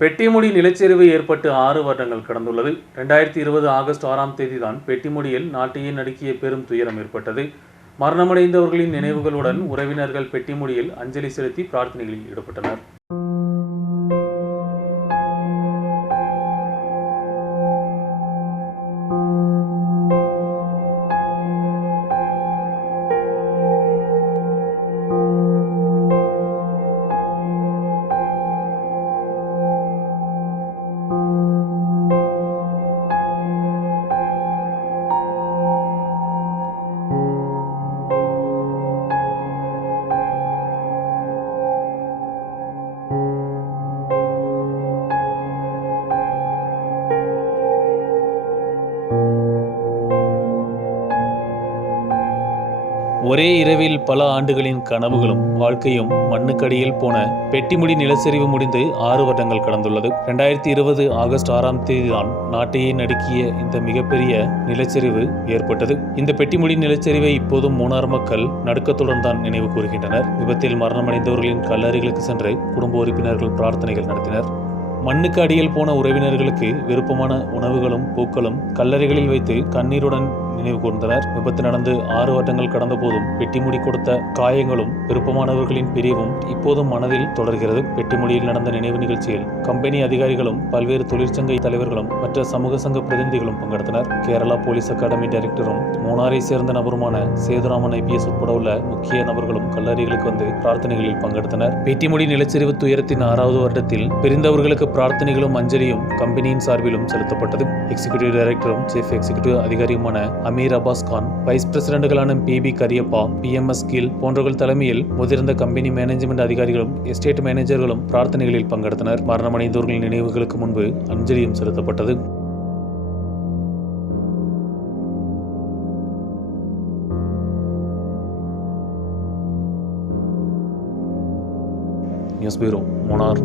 பெட்டிமுடி நிலச்சரிவு ஏற்பட்டு 6 வருடங்கள் கடந்துள்ளது. 2020 ஆகஸ்ட் 6ஆம் தேதி தான் பெட்டிமுடியில் நாட்டையே நடுக்கிய பெரும் துயரம் ஏற்பட்டது. மரணமடைந்தவர்களின் நினைவுகளுடன் உறவினர்கள் பெட்டிமுடியில் அஞ்சலி செலுத்தி பிரார்த்தனைகளில் ஈடுபட்டனர். ஒரே இரவில் பல ஆண்டுகளின் கனவுகளும் வாழ்க்கையும் மண்ணுக்கடியில் போன பெட்டிமுடி நிலச்சரிவு முடிந்து 6 வருடங்கள் கடந்துள்ளது. 2020 ஆகஸ்ட் 6ஆம் தேதி தான் நாட்டையே நடுக்கிய இந்த மிகப்பெரிய நிலச்சரிவு ஏற்பட்டது. இந்த பெட்டிமுடி நிலச்சரிவை இப்போதும் மூணார் மக்கள் நடுக்கத்துடன் தான் நினைவு கூறுகின்றனர். விபத்தில் மரணமடைந்தவர்களின் கல்லறைகளுக்கு சென்று குடும்ப உறுப்பினர்கள் பிரார்த்தனைகள் நடத்தினர். மண்ணுக்கு அடியில் போன உறவினர்களுக்கு விருப்பமான உணவுகளும் பூக்களும் கல்லறைகளில் வைத்து கண்ணீருடன் நினைவு கூர்ந்தனர். விபத்து நடந்து 6 வருடங்கள் கடந்த போதும் பெட்டிமுடி கொடுத்த காயங்களும் விருப்பமானவர்களின் பிரிவும் இப்போதும் மனதில் தொடர்கிறது. பெட்டிமுடியில் நடந்த நினைவு நிகழ்ச்சியில் கம்பெனி அதிகாரிகளும் பல்வேறு தொழிற்சங்க தலைவர்களும் மற்ற சமூக சங்க பிரதிநிதிகளும் பங்கெடுத்தனர். கேரளா போலீஸ் அகாடமி டைரக்டரும் மூணாரை சேர்ந்த நபருமான சேதுராமன் IPS உட்பட உள்ள முக்கிய நபர்களும் கல்லறைகளுக்கு வந்து பிரார்த்தனைகளில் பங்கெடுத்தனர். பெட்டிமுடி நிலச்சரிவு துயரத்தின் 6வது வருடத்தில் பிரிந்தவர்களுக்கு பிரார்த்தனைகளும் அஞ்சலியும் கம்பெனியின் சார்பிலும் செலுத்தப்பட்டது. எக்ஸிகியூட்டிவ் டைரக்டரும் சீஃப் எக்ஸிகியூட்டிவ் அதிகாரியுமான அமீர் அப்பாஸ் கான், வைஸ் பிரசிடென்ட்களான PB கரியப்பா, PMS கில் போன்றவர்கள் தலைமையில் முதிர்ந்த கம்பெனி மேனேஜ்மெண்ட் அதிகாரிகளும் எஸ்டேட் மேனேஜர்களும் பிரார்த்தனைகளில் பங்கெடுத்தனர். மரணமடைந்தவர்களின் நினைவுகளுக்கு முன்பு அஞ்சலியும் செலுத்தப்பட்டது. News bureau, Munnar.